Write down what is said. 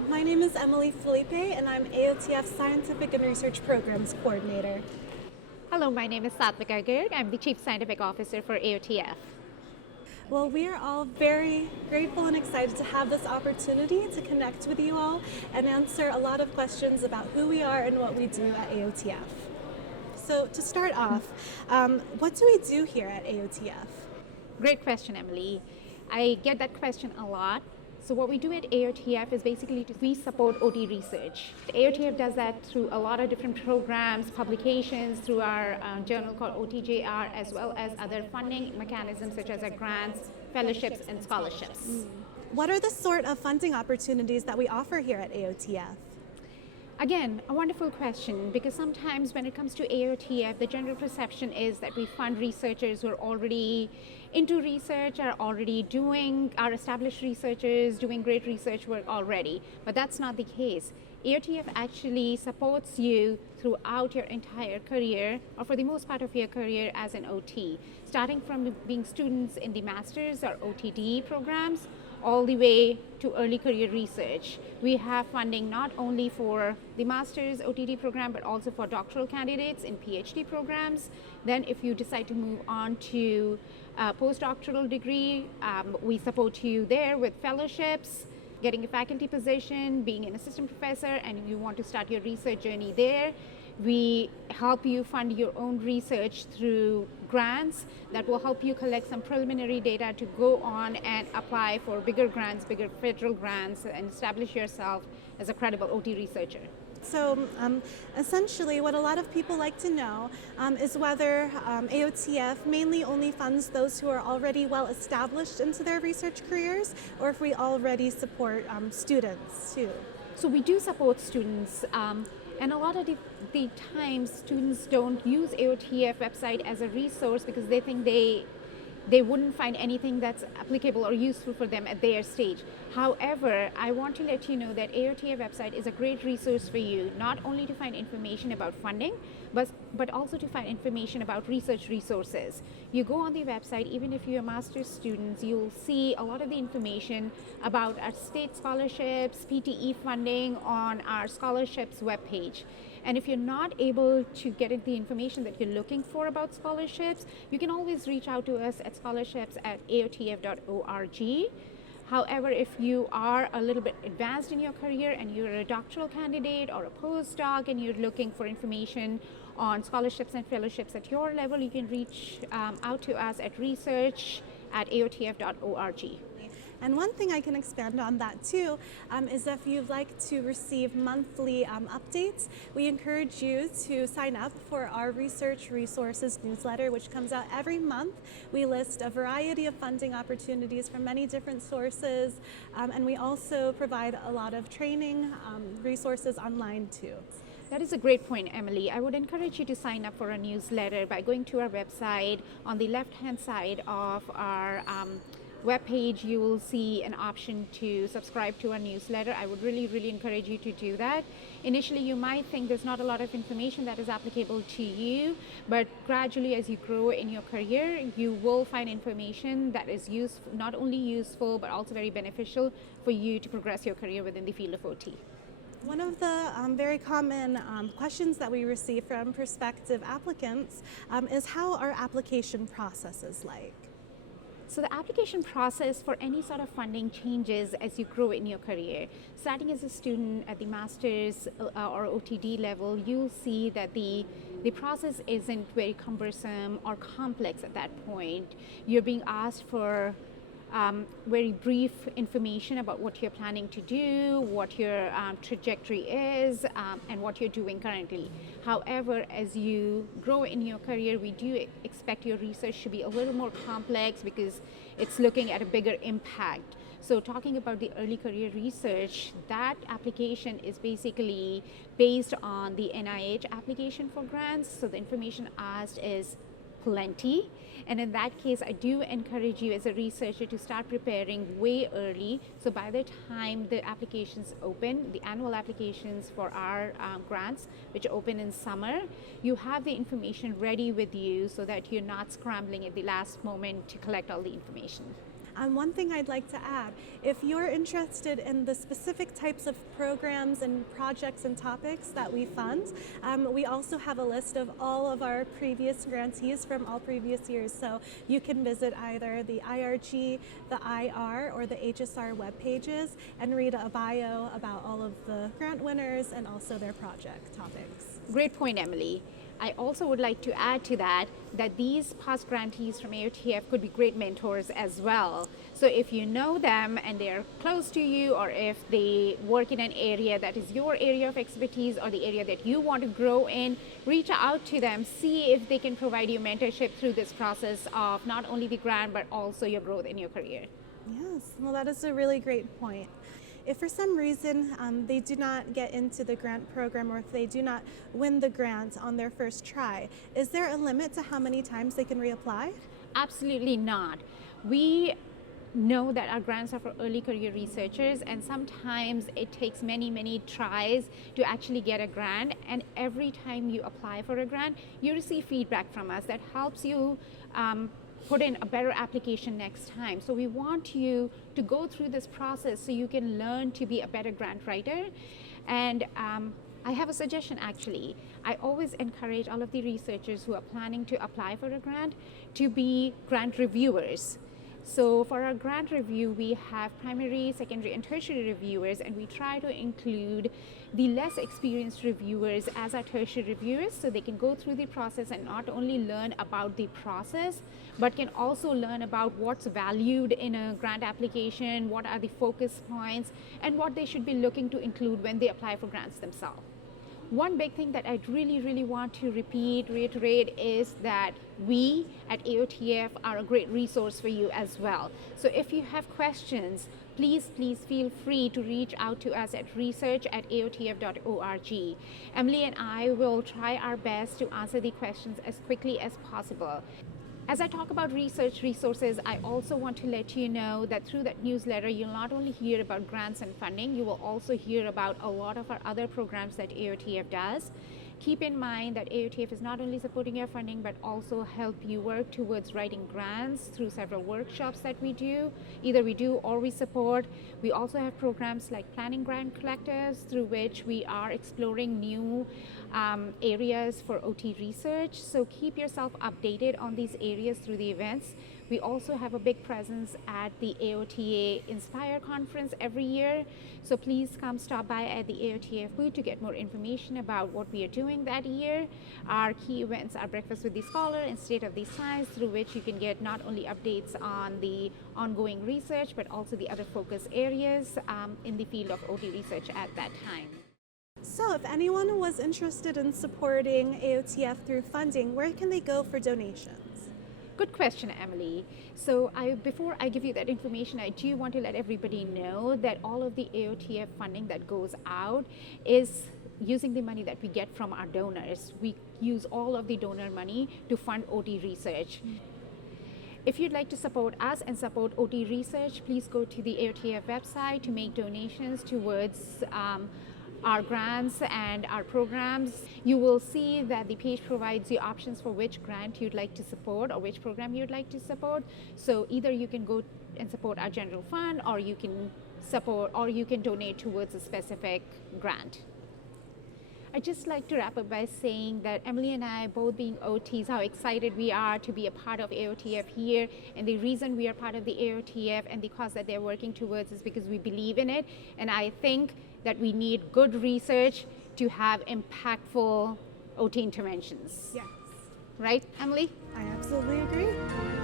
Hello, my name is Emily Felipe, and I'm AOTF Scientific and Research Programs Coordinator. Hello, my name is Satvika Garg. I'm the Chief Scientific Officer for AOTF. Well, we are all very grateful and excited to have this opportunity to connect with you all and answer a lot of questions about who we are and what we do at AOTF. So to start off, what do we do here at AOTF? Great question, Emily. I get that question a lot. So what we do at AOTF is basically we support OT research. The AOTF does that through a lot of different programs, publications, through our journal called OTJR, as well as other funding mechanisms such as our grants, fellowships, and scholarships. What are the sort of funding opportunities that we offer here at AOTF? Again, a wonderful question, because sometimes when it comes to AOTF, the general perception is that we fund researchers who are already into research, are established researchers doing great research work already. But that's not the case. AOTF actually supports you throughout your entire career, or for the most part of your career as an OT, starting from being students in the master's or OTD programs, all the way to early career research. We have funding not only for the master's OTD program, but also for doctoral candidates in PhD programs. Then if you decide to move on to a postdoctoral degree, we support you there with fellowships, getting a faculty position, being an assistant professor, and you want to start your research journey there. We help you fund your own research through grants that will help you collect some preliminary data to go on and apply for bigger grants, bigger federal grants, and establish yourself as a credible OT researcher. So essentially what a lot of people like to know is whether AOTF mainly only funds those who are already well established into their research careers, or if we already support students too. So we do support students, and a lot of the times students don't use AOTF website as a resource because they think they wouldn't find anything that's applicable or useful for them at their stage. However, I want to let you know that AOTF website is a great resource for you, not only to find information about funding, but also to find information about research resources. You go on the website, even if you're master's students, you'll see a lot of the information about our state scholarships, PTE funding on our scholarships webpage. And if you're not able to get the information that you're looking for about scholarships, you can always reach out to us at scholarships@aotf.org. However, if you are a little bit advanced in your career and you're a doctoral candidate or a postdoc and you're looking for information on scholarships and fellowships at your level, you can reach out to us at research@aotf.org. And one thing I can expand on that too is if you'd like to receive monthly updates, we encourage you to sign up for our Research Resources newsletter, which comes out every month. We list a variety of funding opportunities from many different sources, and we also provide a lot of training resources online too. That is a great point, Emily. I would encourage you to sign up for a newsletter by going to our website. On the left-hand side of our webpage, you will see an option to subscribe to our newsletter. I would really encourage you to do that. Initially, you might think there's not a lot of information that is applicable to you, but gradually as you grow in your career, you will find information that is not only useful, but also very beneficial for you to progress your career within the field of OT. One of the very common questions that we receive from prospective applicants is how our application process is like. So the application process for any sort of funding changes as you grow in your career. Starting as a student at the master's or OTD level, you'll see that the process isn't very cumbersome or complex at that point. You're being asked for very brief information about what you're planning to do, what your trajectory is, and what you're doing currently. However, as you grow in your career, we do expect your research to be a little more complex because it's looking at a bigger impact. So talking about the early career research, that application is basically based on the NIH application for grants. So the information asked is plenty, and in that case I do encourage you as a researcher to start preparing way early, so by the time the applications open, the annual applications for our grants, which open in summer, you have the information ready with you so that you're not scrambling at the last moment to collect all the information. One thing I'd like to add, if you're interested in the specific types of programs and projects and topics that we fund, we also have a list of all of our previous grantees from all previous years. So you can visit either the IRG, the IR, or the HSR web pages and read a bio about all of the grant winners and also their project topics. Great point, Emily. I also would like to add to that these past grantees from AOTF could be great mentors as well. So if you know them and they're close to you, or if they work in an area that is your area of expertise or the area that you want to grow in, reach out to them, see if they can provide you mentorship through this process of not only the grant, but also your growth in your career. Yes, well, that is a really great point. If for some reason they do not get into the grant program, or if they do not win the grant on their first try, is there a limit to how many times they can reapply? Absolutely not. We know that our grants are for early career researchers, and sometimes it takes many tries to actually get a grant, and every time you apply for a grant, you receive feedback from us that helps you put in a better application next time. So we want you to go through this process so you can learn to be a better grant writer. And I have a suggestion actually. I always encourage all of the researchers who are planning to apply for a grant to be grant reviewers. So for our grant review, we have primary, secondary, and tertiary reviewers, and we try to include the less experienced reviewers as our tertiary reviewers, so they can go through the process and not only learn about the process, but can also learn about what's valued in a grant application, what are the focus points, and what they should be looking to include when they apply for grants themselves. One big thing that I really want to reiterate is that we at AOTF are a great resource for you as well. So if you have questions, please feel free to reach out to us at research@aotf.org. Emily and I will try our best to answer the questions as quickly as possible. As I talk about research resources, I also want to let you know that through that newsletter, you'll not only hear about grants and funding, you will also hear about a lot of our other programs that AOTF does. Keep in mind that AOTF is not only supporting your funding, but also help you work towards writing grants through several workshops that we do. Either we do or we support. We also have programs like Planning Grant Collectors, through which we are exploring new areas for OT research. So keep yourself updated on these areas through the events. We also have a big presence at the AOTA Inspire conference every year. So please come stop by at the AOTF booth to get more information about what we are doing that year. Our key events are Breakfast with the Scholar and State of the Science, through which you can get not only updates on the ongoing research, but also the other focus areas in the field of OT research at that time. So if anyone was interested in supporting AOTF through funding, where can they go for donations? Good question, Emily. So before I give you that information, I do want to let everybody know that all of the AOTF funding that goes out is using the money that we get from our donors. We use all of the donor money to fund OT research. If you'd like to support us and support OT research, please go to the AOTF website to make donations towards our grants and our programs. You will see that the page provides you options for which grant you'd like to support or which program you'd like to support. So either you can go and support our general fund, or you can donate towards a specific grant. I'd just like to wrap up by saying that Emily and I, both being OTs, how excited we are to be a part of AOTF here. And the reason we are part of the AOTF and the cause that they're working towards is because we believe in it. And I think that we need good research to have impactful OT interventions. Yes. Right, Emily? I absolutely agree.